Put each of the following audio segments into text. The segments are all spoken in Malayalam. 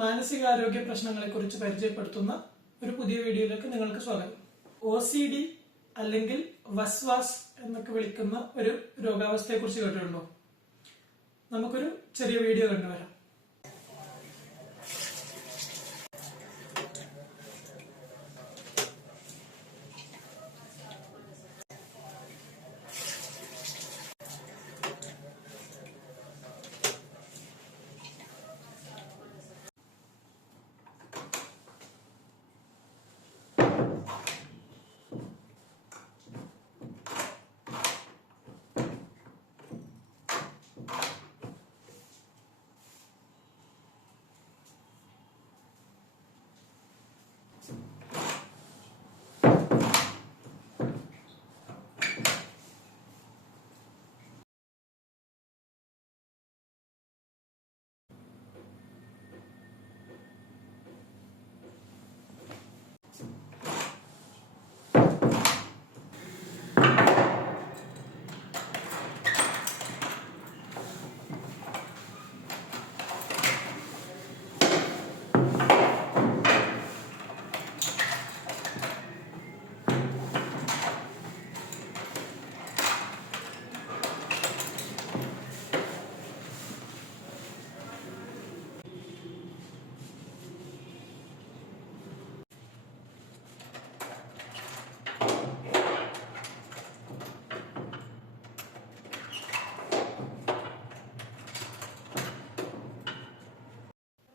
മാനസികാരോഗ്യ പ്രശ്നങ്ങളെ കുറിച്ച് പരിചയപ്പെടുത്തുന്ന ഒരു പുതിയ വീഡിയോയിലേക്ക് നിങ്ങൾക്ക് സ്വാഗതം. ഒ സി ഡി അല്ലെങ്കിൽ വസ്വാസ് എന്നൊക്കെ വിളിക്കുന്ന ഒരു രോഗാവസ്ഥയെ കുറിച്ച് കേട്ടിട്ടുണ്ടോ? നമുക്കൊരു ചെറിയ വീഡിയോ കണ്ടുവരാം.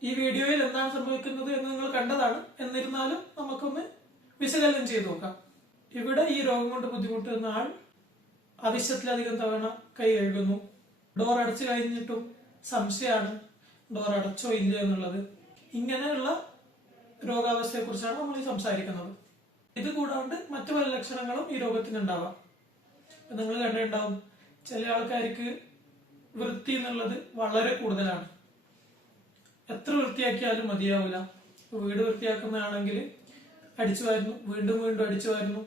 ഈ വീഡിയോയിൽ എന്താണ് സംഭവിക്കുന്നത് എന്ന് നിങ്ങൾ കണ്ടതാണ്. എന്നിരുന്നാലും നമുക്കൊന്ന് വിശകലനം ചെയ്ത് നോക്കാം. ഇവിടെ ഈ രോഗം കൊണ്ട് ബുദ്ധിമുട്ടുന്ന ആൾ ആവശ്യത്തിലധികം തവണ കൈ കഴുകുന്നു. ഡോർ അടച്ചു കഴിഞ്ഞിട്ടും സംശയമാണ് ഡോർ അടച്ചോ ഇല്ല എന്നുള്ളത്. ഇങ്ങനെയുള്ള രോഗാവസ്ഥയെ കുറിച്ചാണ് നമ്മൾ ഈ സംസാരിക്കുന്നത്. ഇത് കൂടാണ്ട് മറ്റു പല ലക്ഷണങ്ങളും ഈ രോഗത്തിന് ഉണ്ടാവാം. നിങ്ങൾ കണ്ടിട്ടുണ്ടാവും ചില ആൾക്കാർക്ക് വൃത്തി എന്നുള്ളത് വളരെ കൂടുതലാണ്. എത്ര വൃത്തിയാക്കിയാലും മതിയാവില്ല വീട് വൃത്തിയാക്കുന്നതാണെങ്കിൽ അടിച്ചു വരുന്നു വീണ്ടും വീണ്ടും അടിച്ചു വരുന്നു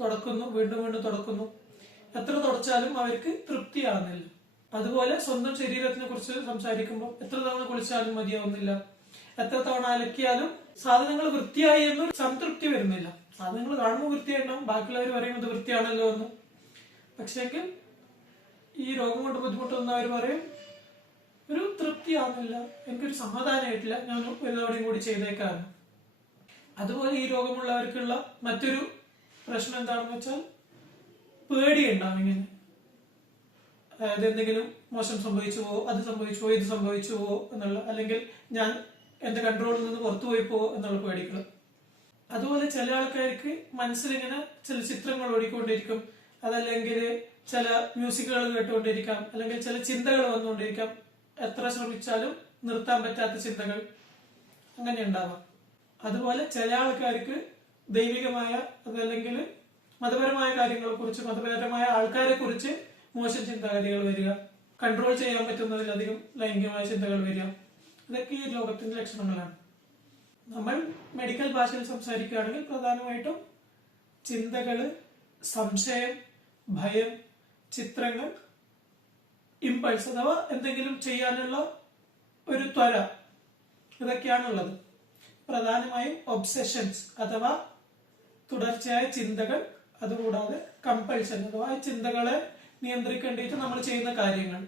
തുടക്കുന്നു വീണ്ടും വീണ്ടും തുടക്കുന്നു. എത്ര തുടച്ചാലും അവർക്ക് തൃപ്തിയാകുന്നില്ല. അതുപോലെ സ്വന്തം ശരീരത്തിനെ കുറിച്ച് സംസാരിക്കുമ്പോൾ എത്ര തവണ കുളിച്ചാലും മതിയാവുന്നില്ല. എത്ര തവണ അലക്കിയാലും സാധനങ്ങൾ വൃത്തിയായി എന്നൊരു സംതൃപ്തി വരുന്നില്ല. സാധനങ്ങൾ കാണുമ്പോൾ വൃത്തിയായിട്ടുണ്ടാവും ബാക്കിയുള്ളവർ പറയുന്നത് വൃത്തിയാണല്ലോ എന്ന്. പക്ഷേങ്കിൽ ഈ രോഗം കൊണ്ട് ബുദ്ധിമുട്ടുന്നവർ പറയും ഒരു തൃപ്തിയാവുന്നില്ല. എനിക്കൊരു സമാധാനമായിട്ടില്ല. ഞാൻ എല്ലാവരുടെയും കൂടി ചെയ്തേക്കാണ്. അതുപോലെ ഈ രോഗമുള്ളവർക്കുള്ള മറ്റൊരു പ്രശ്നം എന്താണെന്ന് വെച്ചാൽ പേടിയുണ്ടാവും ഇങ്ങനെ. അതായത് എന്തെങ്കിലും മോശം സംഭവിച്ചു പോവോ അത് സംഭവിച്ചു പോവോ ഇത് സംഭവിച്ചു പോവോ എന്നുള്ള അല്ലെങ്കിൽ ഞാൻ എന്റെ കൺട്രോളിൽ നിന്ന് പുറത്തു പോയി പോവോ എന്നുള്ള പേടികൾ. അതുപോലെ ചില ആൾക്കാർക്ക് മനസ്സിലിങ്ങനെ ചില ചിത്രങ്ങൾ ഓടിക്കൊണ്ടിരിക്കും. അതല്ലെങ്കിൽ ചില മ്യൂസിക്കുകൾ കേട്ടുകൊണ്ടിരിക്കാം. അല്ലെങ്കിൽ ചില ചിന്തകൾ വന്നുകൊണ്ടിരിക്കാം. എത്ര ശ്രമിച്ചാലും നിർത്താൻ പറ്റാത്ത ചിന്തകൾ അങ്ങനെ ഉണ്ടാവാം അതുപോലെ ചില ആൾക്കാർക്ക് ദൈവികമായ അതല്ലെങ്കിൽ മതപരമായ കാര്യങ്ങളെ കുറിച്ച് മതപരമായ ആൾക്കാരെ കുറിച്ച് മോശം ചിന്താഗതികൾ വരിക കൺട്രോൾ ചെയ്യാൻ പറ്റുന്നതിലധികം ലൈംഗികമായ ചിന്തകൾ വരിക ഇതൊക്കെ ഈ ലോകത്തിന്റെ ലക്ഷണങ്ങളാണ്. നമ്മൾ മെഡിക്കൽ ഭാഷയിൽ സംസാരിക്കുകയാണെങ്കിൽ പ്രധാനമായിട്ടും ചിന്തകൾ സംശയം ഭയം ചിത്രങ്ങൾ ഇമ്പൾസ് അഥവാ എന്തെങ്കിലും ചെയ്യാനുള്ള ഒരു ത്വര. ഇതൊക്കെയാണുള്ളത്. പ്രധാനമായും ഒബ്സെഷൻസ് അഥവാ തുടർച്ചയായ ചിന്തകൾ അതുകൂടാതെ കമ്പൾഷൻ അഥവാ ചിന്തകളെ നിയന്ത്രിക്കേണ്ടിയിട്ട് നമ്മൾ ചെയ്യുന്ന കാര്യങ്ങൾ.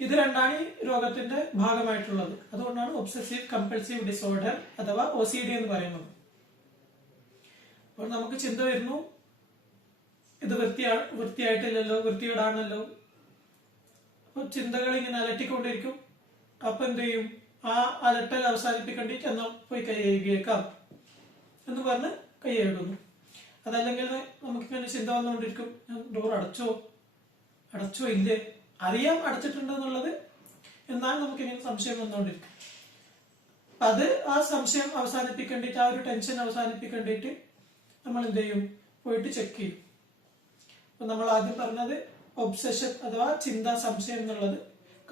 ഇത് രണ്ടാണ് ഈ രോഗത്തിന്റെ ഭാഗമായിട്ടുള്ളത്. അതുകൊണ്ടാണ് ഒബ്സസീവ് കമ്പൾസീവ് ഡിസോർഡർ അഥവാ ഒ സി ഡി എന്ന് പറയുന്നത്. അപ്പോൾ നമുക്ക് ചിന്ത വരുന്നു ഇത് വൃത്തിയാ വൃത്തിയായിട്ടില്ലല്ലോ വൃത്തിയോടാണല്ലോ അപ്പൊ ചിന്തകൾ ഇങ്ങനെ അലട്ടിക്കൊണ്ടിരിക്കും. അപ്പൊ എന്ത് ചെയ്യും? ആ അലട്ടൽ അവസാനിപ്പിക്കേണ്ടിട്ട് എന്നാ പോയി കൈ എന്ന് പറഞ്ഞ് കൈ കഴുകുന്നു. അതല്ലെങ്കിൽ നമുക്കിങ്ങനെ ചിന്ത വന്നുകൊണ്ടിരിക്കും ഞാൻ ഡോർ അടച്ചോ? അടച്ചോ ഇല്ലേ? അറിയാം അടച്ചിട്ടുണ്ടെന്നുള്ളത്. എന്നാൽ നമുക്കിങ്ങനെ സംശയം വന്നുകൊണ്ടിരിക്കും. അത് ആ സംശയം അവസാനിപ്പിക്കേണ്ടിട്ട് ആ ഒരു ടെൻഷൻ അവസാനിപ്പിക്കേണ്ടിട്ട് നമ്മൾ എന്ത് ചെയ്യും? പോയിട്ട് ചെക്ക് ചെയ്യും. അപ്പൊ നമ്മൾ ആദ്യം പറഞ്ഞത് ഒബ്സഷൻ അഥവാ ചിന്ത സംശയം എന്നുള്ളത്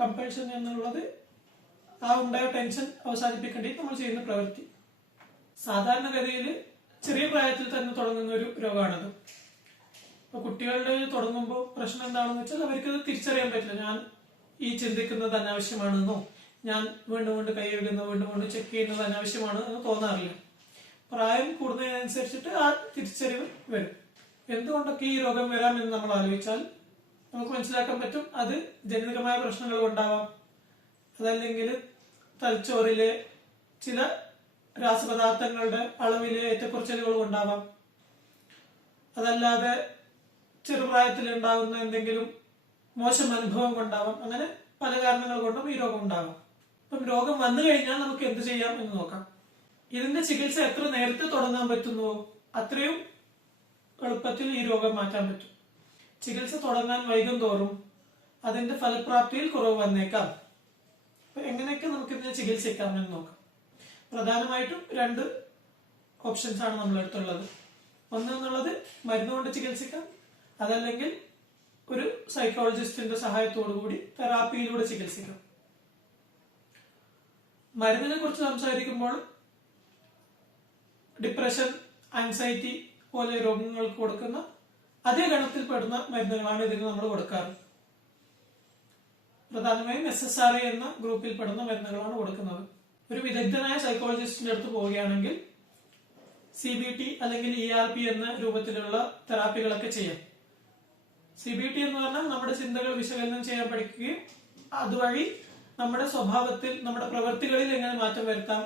കമ്പൽഷൻ എന്നുള്ളത് ആ ഉണ്ടായ ടെൻഷൻ അവസാനിപ്പിക്കേണ്ടി നമ്മൾ ചെയ്യുന്ന പ്രവൃത്തി. സാധാരണഗതിയിൽ ചെറിയ പ്രായത്തിൽ തന്നെ തുടങ്ങുന്ന ഒരു രോഗമാണത്. അപ്പൊ കുട്ടികളുടെ തുടങ്ങുമ്പോൾ പ്രശ്നം എന്താണെന്ന് വെച്ചാൽ അവർക്ക് തിരിച്ചറിയാൻ പറ്റില്ല. ഞാൻ ഈ ചിന്തിക്കുന്നത് അനാവശ്യമാണെന്നോ ഞാൻ വീണ്ടും വീണ്ടും കൈ കഴുകുന്നത് വീണ്ടും വീണ്ടും ചെക്ക് ചെയ്യുന്നത് അനാവശ്യമാണ് എന്ന് തോന്നാറില്ല. പ്രായം കൂടുന്നതിനനുസരിച്ചിട്ട് ആ തിരിച്ചറിവ് വരും. എന്തുകൊണ്ടൊക്കെ ഈ രോഗം വരാമെന്ന് നമ്മൾ ആലോചിച്ചാൽ നമുക്ക് മനസ്സിലാക്കാൻ പറ്റും അത് ജനിതകമായ പ്രശ്നങ്ങൾ കൊണ്ടാവാം. അതല്ലെങ്കിൽ തലച്ചോറിലെ ചില രാസപദാർത്ഥങ്ങളുടെ അളവിലെ ഏറ്റക്കുറച്ചിലുകൾ ഉണ്ടാവാം അതല്ലാതെ ചെറുപ്രായത്തിൽ ഉണ്ടാകുന്ന എന്തെങ്കിലും മോശം അനുഭവം കൊണ്ടാവാം. അങ്ങനെ പല കാരണങ്ങൾ കൊണ്ടും ഈ രോഗം ഉണ്ടാവാം. അപ്പം രോഗം വന്നു കഴിഞ്ഞാൽ നമുക്ക് എന്ത് ചെയ്യാം എന്ന് നോക്കാം. ഇതിന്റെ ചികിത്സ എത്ര നേരത്തെ തുടങ്ങാൻ പറ്റുന്നുവോ അത്രയും എളുപ്പത്തിൽ ഈ രോഗം മാറ്റാൻ പറ്റും. ചികിത്സ തുടങ്ങാൻ വൈകും തോറും അതിന്റെ ഫലപ്രാപ്തിയിൽ കുറവ് വന്നേക്കാം. അപ്പൊ എങ്ങനെയൊക്കെ നമുക്ക് ഇതിനെ ചികിത്സിക്കാം എന്ന് നോക്കാം. പ്രധാനമായിട്ടും രണ്ട് ഓപ്ഷൻസ് ആണ് നമ്മൾ അടുത്തുള്ളത് ഒന്ന് എന്നുള്ളത് മരുന്ന് കൊണ്ട് ചികിത്സിക്കാം. അതല്ലെങ്കിൽ ഒരു സൈക്കോളജിസ്റ്റിന്റെ സഹായത്തോടു കൂടി തെറാപ്പിയിലൂടെ ചികിത്സിക്കാം. മരുന്നിനെ കുറിച്ച് സംസാരിക്കുമ്പോൾ ഡിപ്രഷൻ ആൻസൈറ്റി പോലെ രോഗങ്ങൾക്ക് കൊടുക്കുന്ന അതേ ഗണത്തിൽ പെടുന്ന മരുന്നുകളാണ് ഇതിന് നമ്മൾ കൊടുക്കാറ്. പ്രധാനമായും എസ് എസ് ആർ ഐ എന്ന ഗ്രൂപ്പിൽ പെടുന്ന മരുന്നുകളാണ് കൊടുക്കുന്നത്. ഒരു വിദഗ്ധനായ സൈക്കോളജിസ്റ്റിന്റെ അടുത്ത് പോവുകയാണെങ്കിൽ സി ബി ടി അല്ലെങ്കിൽ ഇ ആർ പി എന്ന രൂപത്തിലുള്ള തെറാപ്പികളൊക്കെ ചെയ്യാം. സി ബി ടി എന്ന് പറഞ്ഞാൽ നമ്മുടെ ചിന്തകൾ വിശകലനം ചെയ്യാൻ പഠിക്കുകയും അതുവഴി നമ്മുടെ സ്വഭാവത്തിൽ നമ്മുടെ പ്രവൃത്തികളിൽ എങ്ങനെ മാറ്റം വരുത്താം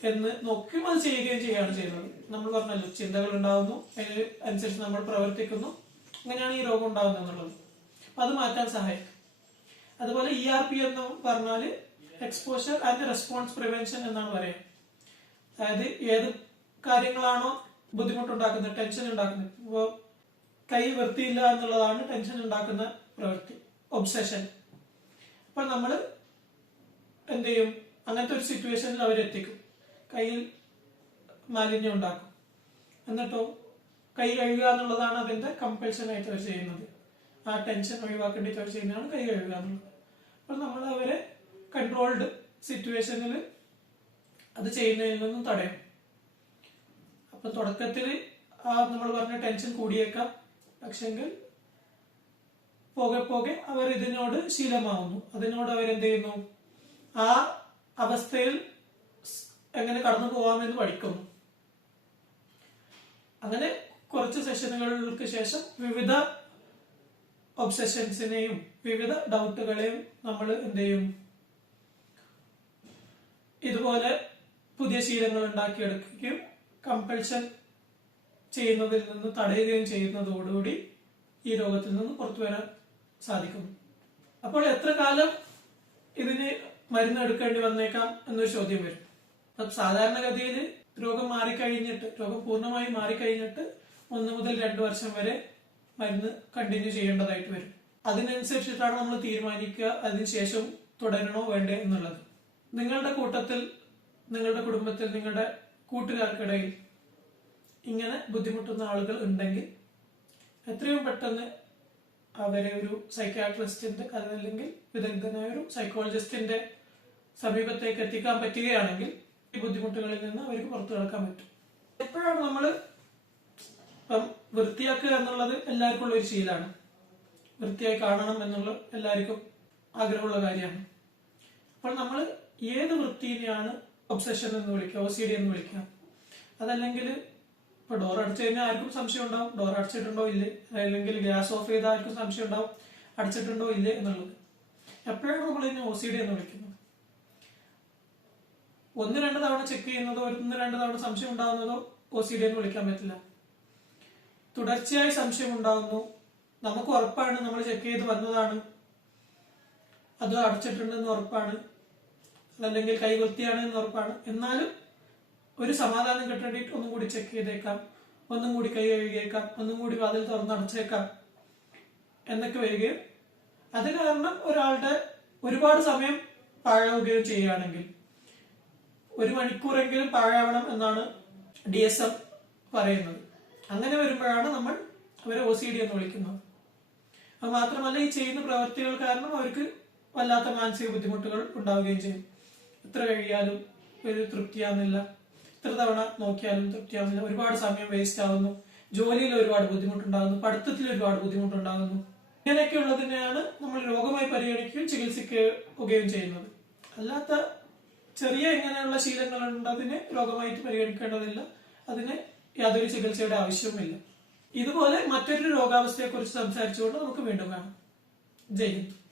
എന്ന് നോക്കിയും അത് ചെയ്യുകയും ചെയ്യുകയാണ് ചെയ്യുന്നത്. നമ്മൾ പറഞ്ഞല്ലോ ചിന്തകൾ ഉണ്ടാകുന്നു അതിന് അനുസരിച്ച് നമ്മൾ പ്രവർത്തിക്കുന്നു. അങ്ങനെയാണ് ഈ രോഗം ഉണ്ടാകുന്നത് എന്നുള്ളത്. അപ്പൊ അത് മാറ്റാൻ സഹായിക്കും. അതുപോലെ ഇ ആർ പി എന്ന് പറഞ്ഞാൽ എക്സ്പോഷർ ആൻഡ് റെസ്പോൺസ് പ്രിവെൻഷൻ എന്നാണ് പറയുക. അതായത് ഏത് കാര്യങ്ങളാണോ ബുദ്ധിമുട്ടുണ്ടാക്കുന്നത് ടെൻഷൻ ഉണ്ടാക്കുന്നത്. ഇപ്പോൾ കൈ വൃത്തിയില്ല എന്നുള്ളതാണ് ടെൻഷൻ ഉണ്ടാക്കുന്ന പ്രവൃത്തി ഒബ്സെഷൻ അപ്പൊ നമ്മൾ എന്ത് ചെയ്യും? അങ്ങനത്തെ ഒരു സിറ്റുവേഷനിൽ അവരെത്തിക്കും. കയ്യിൽ മാലിന്യം ഉണ്ടാക്കും. എന്നിട്ടോ കൈ കഴുകുക എന്നുള്ളതാണ് അതിന്റെ കമ്പൽഷൻ ആയിട്ട് അവർ ചെയ്യുന്നത്. ആ ടെൻഷൻ ഒഴിവാക്കേണ്ടിട്ട് അവർ ചെയ്യുന്നതാണ് കൈ കഴുകുക എന്നുള്ളത്. അപ്പോൾ നമ്മൾ അവരെ കൺട്രോൾഡ് സിറ്റുവേഷനിൽ അത് ചെയ്യുന്നതിൽ നിന്നും തടയും. അപ്പൊ തുടക്കത്തിൽ ആ നമ്മൾ പറഞ്ഞ ടെൻഷൻ കൂടിയേക്കാം. പക്ഷെങ്കിൽ പോകെ പോകെ അവർ ഇതിനോട് ശീലമാവുന്നു. അതിനോട് അവർ അവരെന്ത് ചെയ്യുന്നു? ആ അവസ്ഥയിൽ എങ്ങനെ കടന്നു പോവാമെന്ന് പഠിക്കുന്നു. അങ്ങനെ കുറച്ച് സെഷനുകൾക്ക് ശേഷം വിവിധ ഒബ്സെഷൻസിനെയും വിവിധ ഡൗട്ടുകളെയും നമ്മൾ എന്ത് ചെയ്യും? ഇതുപോലെ പുതിയ ശീലങ്ങൾ ഉണ്ടാക്കിയെടുക്കുകയും കമ്പൽഷൻ ചെയ്യുന്നതിൽ നിന്ന് തടയുകയും ചെയ്യുന്നതോടുകൂടി ഈ രോഗത്തിൽ നിന്ന് പുറത്തു വരാൻ സാധിക്കും. അപ്പോൾ എത്ര കാലം ഇതിന് മരുന്ന് എടുക്കേണ്ടി വന്നേക്കാം എന്നൊരു ചോദ്യം വരും. സാധാരണഗതിയിൽ രോഗം മാറിക്കഴിഞ്ഞിട്ട് രോഗം പൂർണമായി മാറിക്കഴിഞ്ഞിട്ട് ഒന്ന് മുതൽ രണ്ട് വർഷം വരെ മരുന്ന് കണ്ടിന്യൂ ചെയ്യേണ്ടതായിട്ട് വരും. അതിനനുസരിച്ചിട്ടാണ് നമ്മൾ തീരുമാനിക്കുക അതിനുശേഷം തുടരണോ വേണ്ടേ എന്നുള്ളത്. നിങ്ങളുടെ കൂട്ടത്തിൽ നിങ്ങളുടെ കുടുംബത്തിൽ നിങ്ങളുടെ കൂട്ടുകാർക്കിടയിൽ ഇങ്ങനെ ബുദ്ധിമുട്ടുന്ന ആളുകൾ ഉണ്ടെങ്കിൽ എത്രയും പെട്ടെന്ന് അവരെ ഒരു സൈക്കാട്രിസ്റ്റിന്റെ അതല്ലെങ്കിൽ വിദഗ്ധനായ ഒരു സൈക്കോളജിസ്റ്റിന്റെ സമീപത്തേക്ക് എത്തിക്കാൻ പറ്റുകയാണെങ്കിൽ ബുദ്ധിമുട്ടുകളിൽ നിന്ന് അവർക്ക് പുറത്തു കിടക്കാൻ പറ്റും. എപ്പോഴാണ് നമ്മൾ ഇപ്പം വൃത്തിയാക്കുക എന്നുള്ളത് എല്ലാവർക്കും ഉള്ള ഒരു ശീലമാണ് വൃത്തിയായി കാണണം എന്നുള്ള എല്ലാവർക്കും ആഗ്രഹമുള്ള കാര്യമാണ്. അപ്പോൾ നമ്മൾ ഏത് വൃത്തിനെയാണ് ഒബ്സെഷൻ എന്ന് വിളിക്കുക ഒ സി ഡി എന്ന് വിളിക്കുക? അതല്ലെങ്കിൽ ഇപ്പൊ ഡോർ അടച്ചു കഴിഞ്ഞാൽ ആർക്കും സംശയം ഉണ്ടാവും. ഡോർ അടച്ചിട്ടുണ്ടോ ഇല്ലേ? അല്ലെങ്കിൽ ഗ്യാസ് ഓഫ് ചെയ്താൽ ആർക്കും സംശയം ഉണ്ടാവും. അടച്ചിട്ടുണ്ടോ ഇല്ലേ എന്നുള്ളത്. എപ്പോഴാണ് നമ്മൾ ഇതിനെ ഒ സി ഡി എന്ന് വിളിക്കുന്നത്? ഒന്ന് രണ്ട് തവണ ചെക്ക് ചെയ്യുന്നതോ ഒന്ന് രണ്ട് തവണ സംശയം ഉണ്ടാകുന്നതോ ഒ സി ഡി എന്ന് വിളിക്കാൻ പറ്റില്ല. തുടർച്ചയായി സംശയം ഉണ്ടാകുന്നു. നമുക്ക് ഉറപ്പാണ് നമ്മൾ ചെക്ക് ചെയ്ത് വന്നതാണ്. അത് അടച്ചിട്ടുണ്ടെന്ന് ഉറപ്പാണ്. അതല്ലെങ്കിൽ കൈവൃത്തിയാണ് എന്ന് ഉറപ്പാണ്. എന്നാലും ഒരു സമാധാനം കിട്ടേണ്ടിട്ട് ഒന്നും കൂടി ചെക്ക് ചെയ്തേക്കാം. ഒന്നും കൂടി കൈ കഴുകിയേക്കാം. ഒന്നും കൂടി വാതിൽ തുറന്നടച്ചേക്കാം എന്നൊക്കെ വരികയും അത് കാരണം ഒരാളുടെ ഒരുപാട് സമയം പാഴാവുകയും ചെയ്യുകയാണെങ്കിൽ ഒരു മണിക്കൂറെങ്കിലും പാഴാവണം എന്നാണ് ഡി എസ് എം പറയുന്നത്. അങ്ങനെ വരുമ്പോഴാണ് നമ്മൾ അവരെ ഒ സി ഡി എന്ന് വിളിക്കുന്നത്. അത് മാത്രമല്ല ഈ ചെയ്യുന്ന പ്രവൃത്തികൾ കാരണം അവർക്ക് വല്ലാത്ത മാനസിക ബുദ്ധിമുട്ടുകൾ ഉണ്ടാവുകയും ചെയ്യും. എത്ര കഴിയാലും ഒരു തൃപ്തിയാവുന്നില്ല. എത്ര തവണ നോക്കിയാലും തൃപ്തിയാവുന്നില്ല. ഒരുപാട് സമയം വേസ്റ്റ് ആവുന്നു. ജോലിയിൽ ഒരുപാട് ബുദ്ധിമുട്ടുണ്ടാകുന്നു. പഠിത്തത്തിൽ ഒരുപാട് ബുദ്ധിമുട്ടുണ്ടാകുന്നു. ഇങ്ങനെയൊക്കെ ഉള്ളതിനെയാണ് നമ്മൾ രോഗമായി പരിഗണിക്കുകയും ചികിത്സിക്കുകയും ചെയ്യുന്നത്. അല്ലാത്ത ചെറിയ ഇങ്ങനെയുള്ള ശീലങ്ങളുണ്ട് അതിനെ രോഗമായിട്ട് പരിഗണിക്കേണ്ടതില്ല. അതിന് യാതൊരു ചികിത്സയുടെ ആവശ്യവുമില്ല. ഇതുപോലെ മറ്റൊരു രോഗാവസ്ഥയെക്കുറിച്ച് സംസാരിച്ചുകൊണ്ട് നമുക്ക് വീണ്ടും കാണാം. ജയ് ഹിന്ദ്.